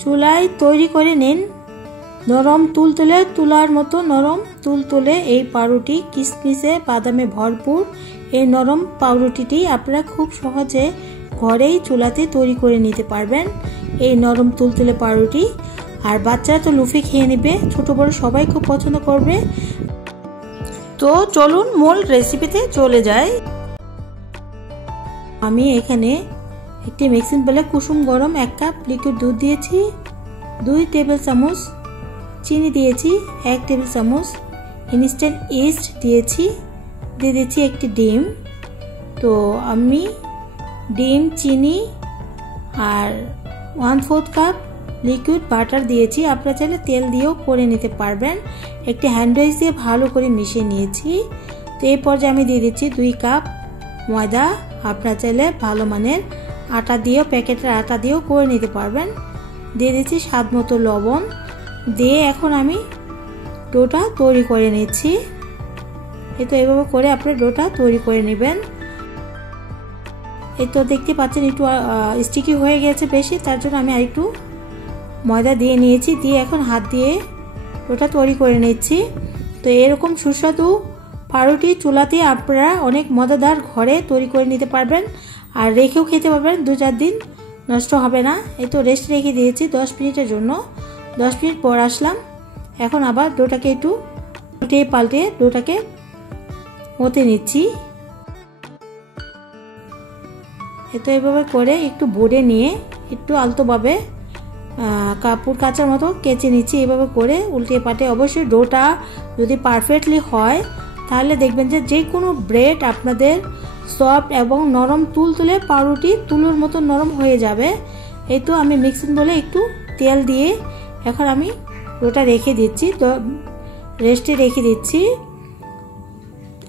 চুলায় তৈরি করে নিন নরম তুলতুলে তুলার মতো নরম তুলতুলে এই পাউরুটি কিশমিশে বাদামে ভরপুর এই নরম পাউরুটিটি আপনারা খুব সহজে ঘরেই চুলাতে তৈরি করে নিতে পারবেন। এই নরম তুলতুলে পাউরুটি আর বাচ্চারা তো লুফে খেয়ে নেবে, ছোট বড় সবাই খুব পছন্দ করবে। তো চলুন মূল রেসিপিতে চলে যাই। আমি এখানে একটি মিক্সিং বলে কুসুম গরম 1 কাপ লিকুইড দুধ দিয়েছি, 2 টেবিল চামচ চিনি দিয়েছি, 1 টেবিল চামচ ইনস্ট্যান্ট ইস্ট দিয়েছি, দিয়ে দিচ্ছি একটি ডিম। তো আমি ডিম, চিনি আর 1/4 কাপ লিকুইড বাটার দিয়েছি। আপনারা চাইলে তেল দিয়েও করে নিতে পারবেন। একটি হ্যান্ড উইচ দিয়ে ভালো করে মিশিয়ে নিয়েছি। তো এই পর্যায়ে আমি দিয়ে দিচ্ছি 2 কাপ ময়দা। আপনারা চাইলে ভালো মানের আটা দিয়েও, প্যাকেটের আটা দিয়েও করে নিতে পারবেন। দিয়ে দিচ্ছি স্বাদ মতো লবণ দিয়ে এখন আমি ডোটা তৈরি করে নিচ্ছি। এই তো এইভাবে করে আপনারা ডোটা তৈরি করে নেবেন। এই তো দেখতে পাচ্ছেন একটু স্টিকি হয়ে গেছে বেশি, তার জন্য আমি আরেকটু ময়দা দিয়ে নিয়েছি, দিয়ে এখন হাত দিয়ে ডোটা তৈরি করে নিচ্ছি। তো এরকম সুস্বাদু পাউরুটি চুলাতে আপনারা অনেক মজাদার ঘরে তৈরি করে নিতে পারবেন আর রেখেও খেতে পারবেন, 2-4 দিন নষ্ট হবে না। এই তো রেস্ট রেখে দিয়েছি 10 মিনিটের জন্য। 10 মিনিট পর আসলাম। এখন আবার ডোটাকে একটু উল্টে পাল্টে ডোটাকে মতে নিচ্ছি। এই তো এভাবে করে একটু বোর্ডে নিয়ে একটু আলতোভাবে কাপড় কাচার মতো কেচে নিচ্ছি। এভাবে করে উল্টে পাল্টে অবশ্যই ডোটা যদি পারফেক্টলি হয় তাহলে দেখবেন যে কোনো ব্রেড আপনাদের সফট এবং নরম তুলতুলে পাউরুটি তুলোর মতো নরম হয়ে যাবে। এই তো আমি মিক্সিং বলে একটু তেল দিয়ে এখন আমি ডোটা রেখে দিচ্ছি, তো রেস্টে রেখে দিচ্ছি।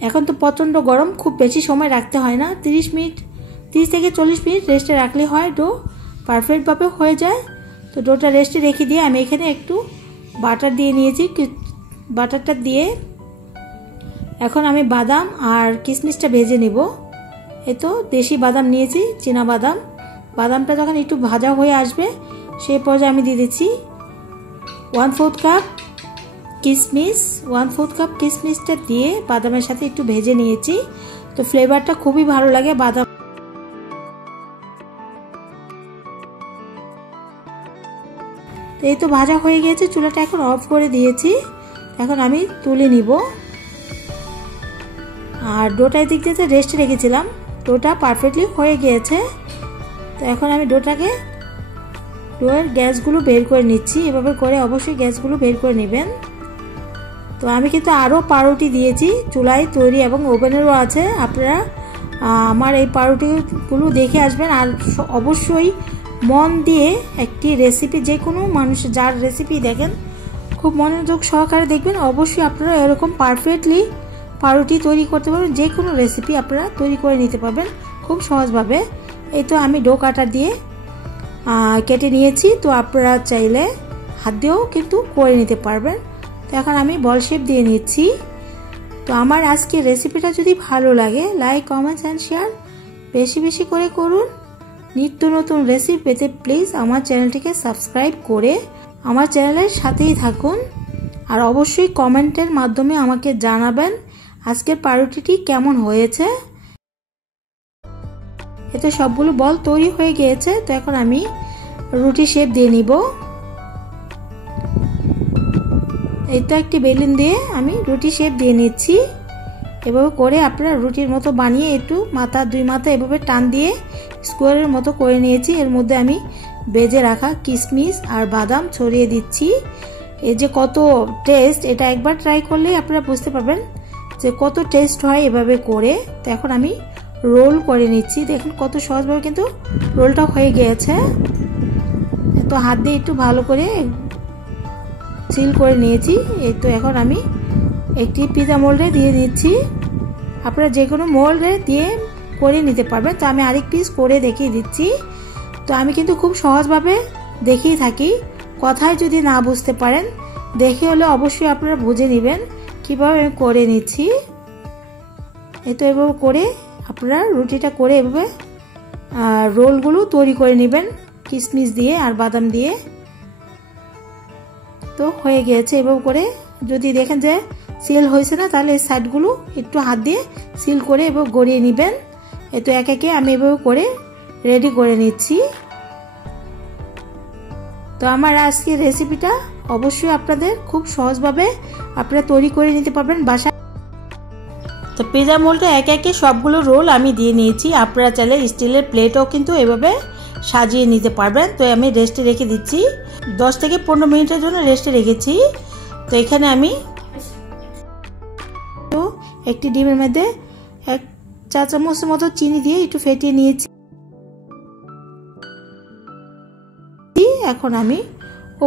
এখন তো প্রচণ্ড গরম, খুব বেশি সময় রাখতে হয় না, 30 থেকে 40 মিনিট রেস্টে রাখলে হয় ডো পারফেক্টভাবে হয়ে যায়। তো ডোটা রেস্টে রেখে দিয়ে আমি এখানে একটু বাটার দিয়ে নিয়েছি। বাটারটা দিয়ে এখন আমি বাদাম আর কিশমিশটা ভেজে নেব। এই তো দেশি বাদাম নিয়েছি, চীনা বাদাম। বাদামটা যখন একটু ভাজা হয়ে আসবে সেই পর্যায়ে আমি দিয়ে দিচ্ছি 1/4 কাপ কিশমিশ। 1/4 কাপ কিশমিশটা দিয়ে বাদামের সাথে একটু ভেজে নিয়েছি। তো ফ্লেভারটা খুবই ভালো লাগে বাদাম। এই তো ভাজা হয়ে গেছে, চুলাটা এখন অফ করে দিয়েছি। এখন আমি তুলে নিব। আর ডোটার দিক দিয়ে রেস্টে রেখেছিলাম, ডোটা পারফেক্টলি হয়ে গিয়েছে। তো এখন আমি ডোয়ের গ্যাসগুলো বের করে নিচ্ছি। এভাবে করে অবশ্যই গ্যাসগুলো বের করে নেবেন। তো আমি কিন্তু আরও পাউরুটি দিয়েছি, চুলায় তৈরি এবং ওভেনেরও আছে। আপনারা আমার এই পাউরুটিগুলো দেখে আসবেন আর অবশ্যই মন দিয়ে একটি রেসিপি, যে কোনো মানুষ যার রেসিপি দেখেন খুব মনোযোগ সহকারে দেখবেন, অবশ্যই আপনারা এরকম পারফেক্টলি পাউরুটি তৈরি করতে পারবেন। যে কোনো রেসিপি আপনারা তৈরি করে নিতে পারবেন খুব সহজভাবে। এই তো আমি ডো কাটার দিয়ে কেটে নিয়েছি। তো আপনারা চাইলে হাত দিয়েও কিন্তু করে নিতে পারবেন। তো এখন আমি বল শেপ দিয়ে নিচ্ছি। তো আমার আজকের রেসিপিটা যদি ভালো লাগে লাইক, কমেন্টস অ্যান্ড শেয়ার বেশি বেশি করে করুন। নিত্য নতুন রেসিপি পেতে প্লিজ আমার চ্যানেলটিকে সাবস্ক্রাইব করে আমার চ্যানেলের সাথেই থাকুন। আর অবশ্যই কমেন্টের মাধ্যমে আমাকে জানাবেন আজকের পাউরুটিটি কেমন হয়েছে। এতে সবগুলো বল তৈরি হয়ে গিয়েছে। তো এখন আমি রুটি শেপ দিয়ে নিব। এটা একটি বেলুন দিয়ে আমি রুটি শেপ দিয়ে নিচ্ছি। এভাবে করে আপনারা রুটির মতো বানিয়ে একটু দুই মাথা এভাবে টান দিয়ে স্কোয়ারের মতো করে নিয়েছি। এর মধ্যে আমি ভেজে রাখা কিশমিশ আর বাদাম ছড়িয়ে দিচ্ছি। এই যে কত টেস্ট, এটা একবার ট্রাই করলেই আপনারা বুঝতে পারবেন যে কত টেস্ট হয় এভাবে করে। তো এখন আমি রোল করে নিচ্ছি। দেখুন কত সহজভাবে কিন্তু রোলটা হয়ে গিয়েছে। তো হাত দিয়ে একটু ভালো করে সিল করে নিয়েছি। এই তো এখন আমি একটি পিজা মোল্ডে দিয়ে দিচ্ছি। আপনারা যে কোনো মোল্ডে দিয়ে করে নিতে পারবেন। তো আমি আরেক পিস করে দেখিয়ে দিচ্ছি। তো আমি কিন্তু খুব সহজভাবে দেখিয়ে থাকি, কথায় যদি না বুঝতে পারেন দেখে হলে অবশ্যই আপনারা বুঝে নেবেন কিভাবে আমি করে নিচ্ছি। এই তো এভাবে করে আপনারা রুটিটা করে এভাবে রোলগুলো তৈরি করে নেবেন কিশমিশ দিয়ে আর বাদাম দিয়ে। তো হয়ে গিয়েছে। এভাবে করে যদি দেখেন যে সিল হয়েছে না, তাহলে এই সাইডগুলো একটু হাত দিয়ে সিল করে এভাবে গড়িয়ে নেবেন। তো একে একে আমি এভাবে করে রেডি করে নিচ্ছি। তো আমার আজকের রেসিপিটা অবশ্যই আপনাদের খুব সহজভাবে আপনারা তৈরি করে নিতে পারবেন বাসায়। তো পিৎজা মোল্ডে একে একে সবগুলো রোল আমি দিয়ে নিয়েছি। আপনারা চাইলে স্টিলের প্লেটও কিন্তু এভাবে সাজিয়ে নিতে পারবেন। তো আমি রেস্টে রেখে দিচ্ছি, 10 থেকে 15 মিনিটের জন্য রেস্টে রেখেছি। তো এখানে আমি তো একটি ডিমের মধ্যে 1 চা চামচের মতো চিনি দিয়ে একটু ফেটিয়ে নিয়েছি। এখন আমি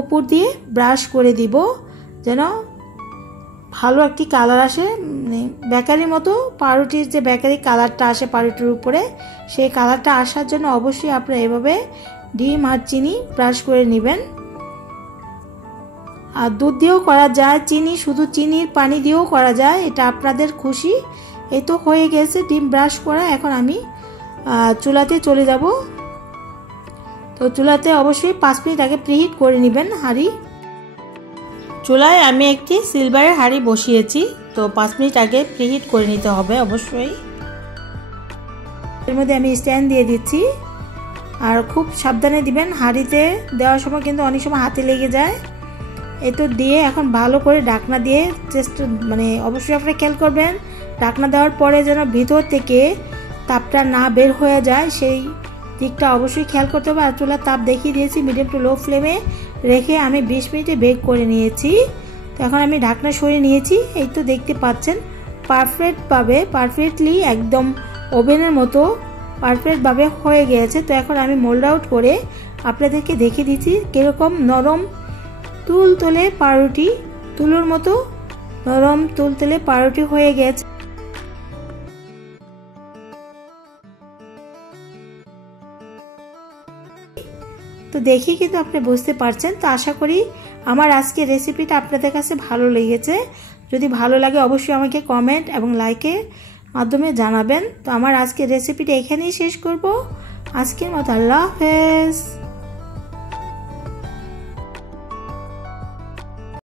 উপর দিয়ে ব্রাশ করে দিব যেন ভালো একটি কালার আসে, বেকারির মতো পাউরুটির যে বেকারি কালারটা আসে পাউরুটির উপরে, সেই কালারটা আসার জন্য অবশ্যই আপনারা এভাবে ডিম আর চিনি ব্রাশ করে নেবেন। আর দুধ দিয়েও করা যায়, শুধু চিনির পানি দিয়েও করা যায়, এটা আপনাদের খুশি। এই তো হয়ে গেছে ডিম ব্রাশ করা। এখন আমি চুলাতে চলে যাব। তো চুলাতে অবশ্যই 5 মিনিট আগে প্রিহিট করে নেবেন হাঁড়ি। চুলায় আমি একটি সিলভারের হাঁড়ি বসিয়েছি। তো 5 মিনিট আগে প্রিহিট করে নিতে হবে অবশ্যই। এর মধ্যে আমি স্ট্যান্ড দিয়ে দিচ্ছি, আর খুব সাবধানে দিবেন। হাঁড়িতে দেওয়ার সময় কিন্তু অনেক সময় হাতে লেগে যায়। এই তো দিয়ে এখন ভালো করে ঢাকনা দিয়ে অবশ্যই আপনারা খেয়াল করবেন ঢাকনা দেওয়ার পরে যেন ভিতর থেকে তাপটা না বের হয়ে যায়, সেই দিকটা অবশ্যই খেয়াল করতে হবে। আর চুলার তাপ দেখিয়ে দিয়েছি মিডিয়াম টু লো ফ্লেমে রেখে আমি 20 মিনিটে বেক করে নিয়েছি। তো এখন আমি ঢাকনা সরিয়ে নিয়েছি। এই তো দেখতে পাচ্ছেন পারফেক্টলি একদম ওভেনের মতো পারফেক্টভাবে হয়ে গিয়েছে। তো এখন আমি মোল্ড আউট করে আপনাদেরকে দেখিয়ে দিচ্ছি কীরকম নরম তুলতুলে পাউরুটি, তুলোর মতো নরম তুলতুলে পাউরুটি হয়ে গেছে। তো দেখি কিন্তু আপনি বুঝতে পারছেন। তো আশা করি আমার আজকের রেসিপিটা আপনাদের কাছে ভালো লেগেছে। যদি ভালো লাগে অবশ্যই আমাকে কমেন্ট এবং লাইকের মাধ্যমে জানাবেন। তো আমার আজকের রেসিপিটা এখানেই শেষ করব। আজকের মতো আল্লাহ হাফেজ।